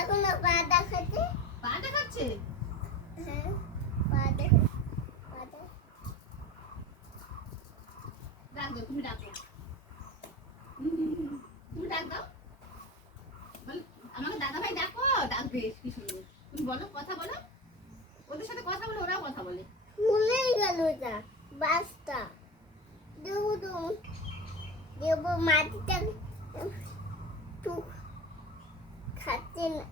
এখন পা দেখাচ্ছে। পা দেখাচ্ছে? হ্যাঁ, পা দেখা। ডাক দাও, তুমি ডাকো। তুমি ডাক দাও। বল, আমাকে দাদা ভাই ডাকো, ডাকবে কি সুন্দর। তুমি বলো, কথা বলো। ওদের সাথে কথা বলে, ওরাও কথা বলে। ভুলে গেল এটা বাসটা। দেবো দেবো মাটিটা টুক খাচ্ছে না,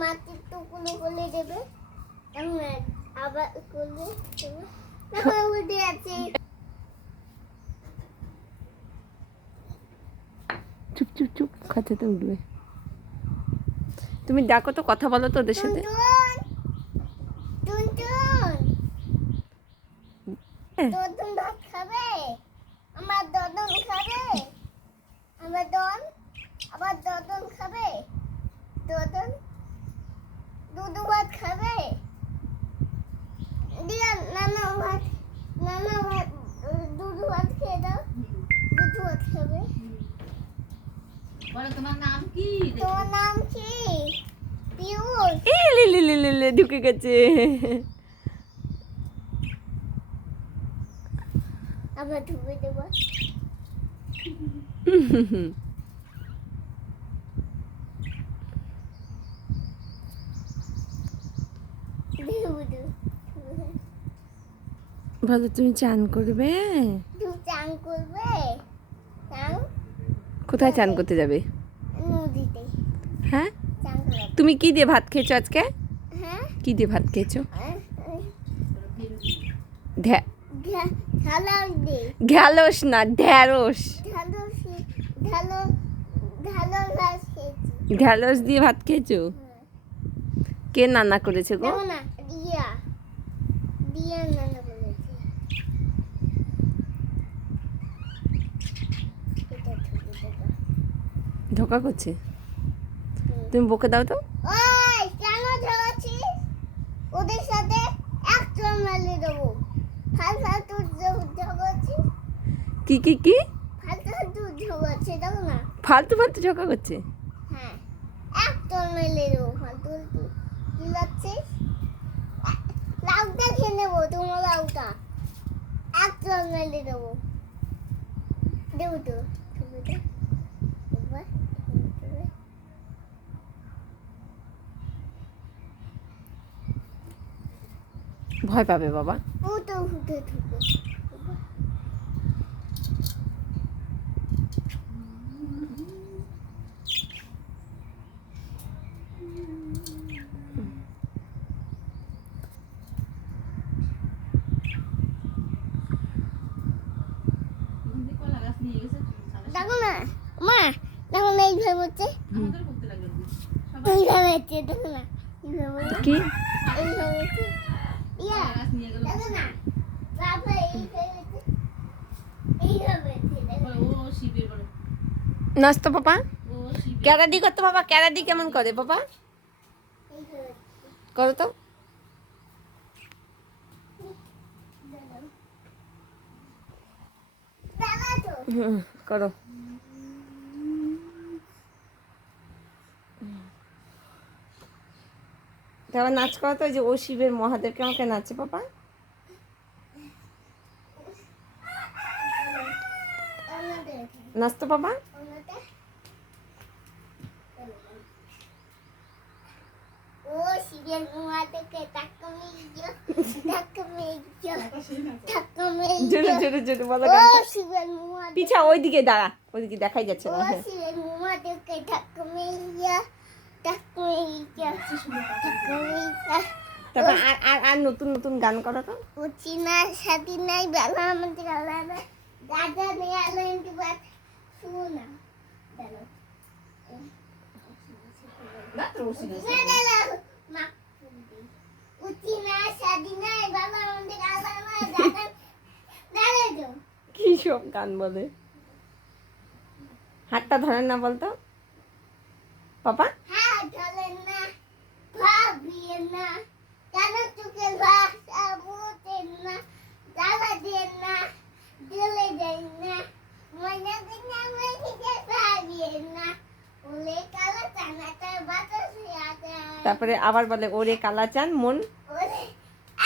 মাটির টুকরো করে দেবে। এমন আবার করলে দেবে। তারপরে উঠে আছে। চুপ চুপ চুপ, খাঁচাতে উঠবে। তুমি ডাকো তো, কথা বলো তো ওদের সাথে। দদন ভাত খাবে? আমার দদন খাবে? আমার দন আবার দদন খাবে? দদন দুধু ভাত খাবে? দিয়া নানা ভাত দুধু ভাত খেয়ে দাও। দুধু ভাত খাবে? বলো, তোমার নাম কি? তোমার নাম কি? পিউষ। এ লে লে লে লে লে, ঢুকে গেছে। আবার ঢুকে দেবো। ভালো, তুমি চান করবে? তুই চান করবে? চান কোথায় চান করতে যাবে? নদীতে হ্যাঁ, চান করবে। তুমি কি দিয়ে ভাত খেয়েছো আজকে? হ্যাঁ, কি দিয়ে ভাত খেয়েছো? ঢালার দে। ঘ্যালস না, ঢ্যাঁড়স। ঢালো ঢালো ঢালো গাছ খেয়েছি। ঢ্যাঁড়স দিয়ে ভাত খেয়েছো? কে রান্না করেছে গো? দেখো না, দিয়া দিয়া নানা বলেছে। এটা ঢুকে দেবো। ধোকা করছে। তুমি বকে দাও তো। ওই কেন ঝগড়াচ্ছিস? ওদের সাথে একজন মারলে দেবো। ফালতু ঝগড়াচ্ছিস? কি কি কি? ফালতু ঝগড়াচ্ছে, দেখো না। ফালতু ফালতু ঝগড়া করছে। হ্যাঁ, একজন মারলে দেবো। ফালতু কি লাগছিস? লাউটা খেয়ে নেবো, তোমার লাউটা একজন মারলে দেবো। দেবো তো তুমি তো একবার দেবে। ভয় পাবে বাবা। ও তো ঢুকে ঢুকে কলা গাছ নিয়ে গেছে, দেখো না মা, দেখো না এইভাবে হচ্ছে। আমাদের করতে লাগবে। সবাই এইভাবে হচ্ছে, দেখো না এইভাবে হচ্ছে। কি? এইভাবে হচ্ছে। ইয়া কলা গাছ নিয়ে গেল। দেখো না বাবা, এইভাবে হচ্ছে। এইভাবে হচ্ছে, দেখো। বলো, ও শিবের, বলো নাচতো পাপা। ও শিবের। ক্যারাডি করতো বাবা। ক্যারাডি কেমন করে বাবা? এইভাবে হচ্ছে। করো তো। দাদা তো করো। তারপর নাচ করো তো, ওই যে ও শিবের মহাদেবকে আমাকে নাচে পাপা। আমাদের নাচতো পাপা। আমাদের ও শিবের মুহাদেকে টাকা মেয়ে টাকা মেয়ে টাকা জোরে মেয়ে জোরে জোরে বলো ও গানটা। শিবের মুহাদেকে পিছা ওইদিকে দাঁড়া, ওইদিকে দেখাই যাচ্ছে ও না। হ্যাঁ, শিবের মুহাদেকে টাকা মেয়ে টাকা মেয়ে টাকা মেয়ে তারপর আর আর আর নতুন নতুন গান করো তো। ও চিনা সাথী নাই বেলা আমাদের আলাদা দাদা নেই আলাদা বাট শোনা দাদা কি সব গান বলে? হাতটা ধরেন না বলতো পাপা। তারপরে আবার বলে ওরে কালাচান মন ওরে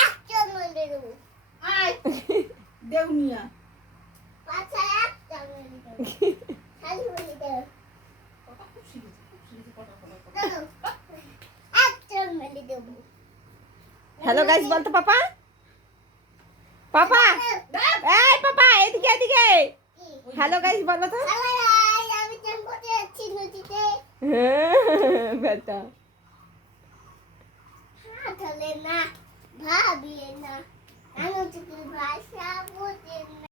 একজন মেরে দেবো আয় দেউনিয়া পাছায় একজন মেরে দেবো খালি বলে দেবো কথা খুব শিখেছে কথা একজন মেরে দেবো হ্যালো গাইস বলতো পাপা পাপা এই পাপা এদিকে এদিকে হ্যালো গাইস বলো তো আমি চান করতে যাচ্ছি নদীতে বেটা হাঁটালে না ভাবিয়ে না আমি তো ভাষা বোঝে না